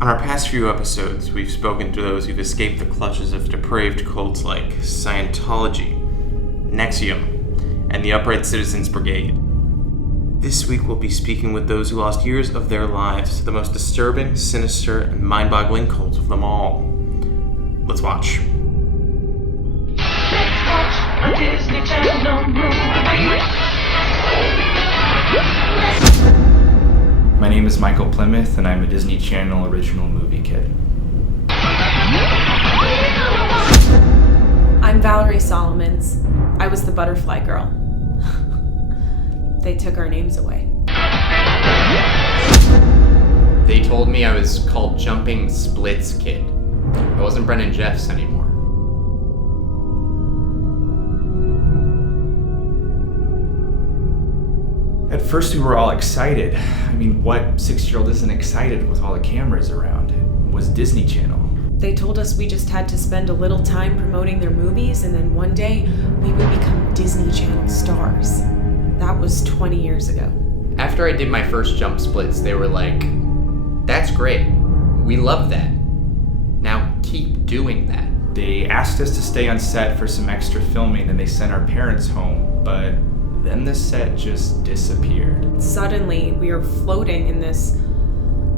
On our past few episodes, we've spoken to those who've escaped the clutches of depraved cults like Scientology, NXIVM, and the Upright Citizens Brigade. This week we'll be speaking with those who lost years of their lives to the most disturbing, sinister, and mind-boggling cult of them all. Let's watch. Let's watch a Disney Channel movie. My name is Michael Plymouth, and I'm a Disney Channel original movie kid. I'm Valerie Solomons. I was the butterfly girl. They took our names away. They told me I was called Jumping Splits Kid. I wasn't Brennan Jeffs anymore. At first we were all excited. I mean, what 6-year-old isn't excited with all the cameras around? It was Disney Channel. They told us we just had to spend a little time promoting their movies, and then one day we would become Disney Channel stars. That was 20 years ago. After I did my first jump splits, they were like, "That's great. We love that. Now keep doing that." They asked us to stay on set for some extra filming, and they sent our parents home, but then the set just disappeared. Suddenly, we are floating in this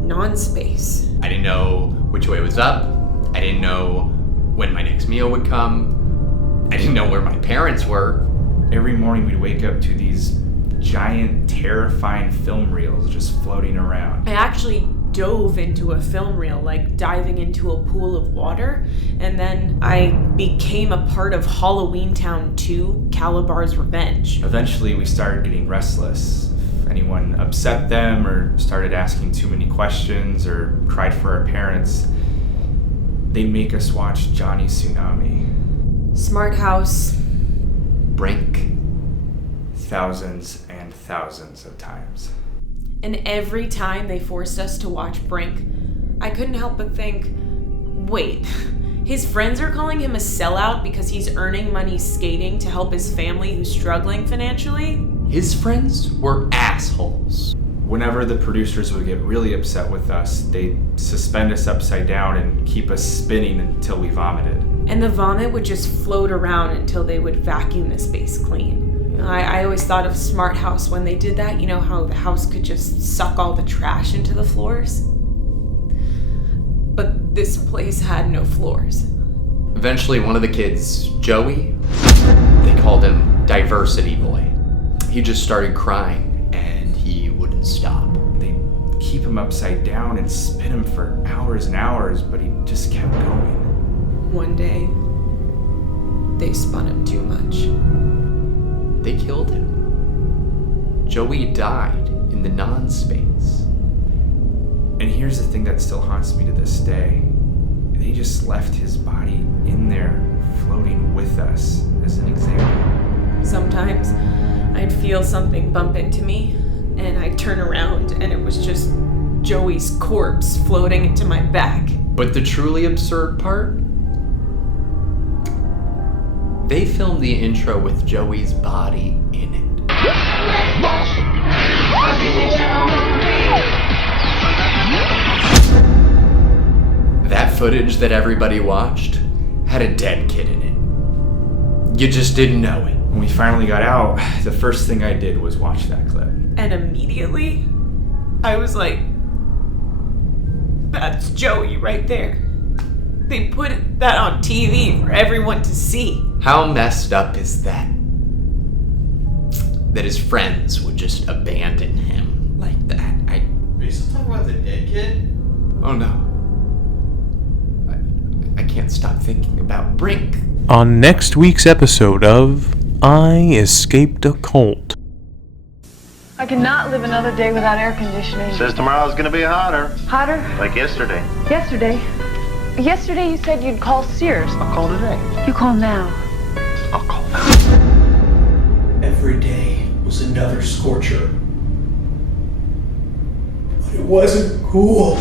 non-space. I didn't know which way was up. I didn't know when my next meal would come. I didn't know where my parents were. Every morning we'd wake up to these giant, terrifying film reels just floating around. I actually dove into a film reel, like diving into a pool of water, and then I became a part of Halloween Town 2, Calabar's Revenge. Eventually we started getting restless. If anyone upset them or started asking too many questions or cried for our parents, they'd make us watch Johnny Tsunami. Smart House. Brink. Thousands and thousands of times. And every time they forced us to watch Brink, I couldn't help but think, wait, his friends are calling him a sellout because he's earning money skating to help his family who's struggling financially? His friends were assholes. Whenever the producers would get really upset with us, they'd suspend us upside down and keep us spinning until we vomited. And the vomit would just float around until they would vacuum the space clean. I always thought of Smart House when they did that. You know how the house could just suck all the trash into the floors? But this place had no floors. Eventually, one of the kids, Joey, they called him Diversity Boy. He just started crying, and he wouldn't stop. They'd keep him upside down and spin him for hours and hours, but he just kept going. One day, they spun him too much. They killed him. Joey died in the non-space. And here's the thing that still haunts me to this day. They just left his body in there, floating with us, as an example. Sometimes I'd feel something bump into me, and I'd turn around, and it was just Joey's corpse floating into my back. But the truly absurd part? They filmed the intro with Joey's body in it. Let's watch a Disney Channel movie. That footage that everybody watched had a dead kid in it. You just didn't know it. When we finally got out, the first thing I did was watch that clip. And immediately, I was like, that's Joey right there. They put that on TV for everyone to see. How messed up is that? That his friends would just abandon him like that. Are you still talking about the dead kid? Oh no. I can't stop thinking about Brink. On next week's episode of I Escaped a Cult. I cannot live another day without air conditioning. Says tomorrow's gonna be hotter, Hotter? like yesterday. Yesterday you said you'd call Sears. I'll call today. You call now. I'll call now. Every day was another scorcher. But it wasn't cool.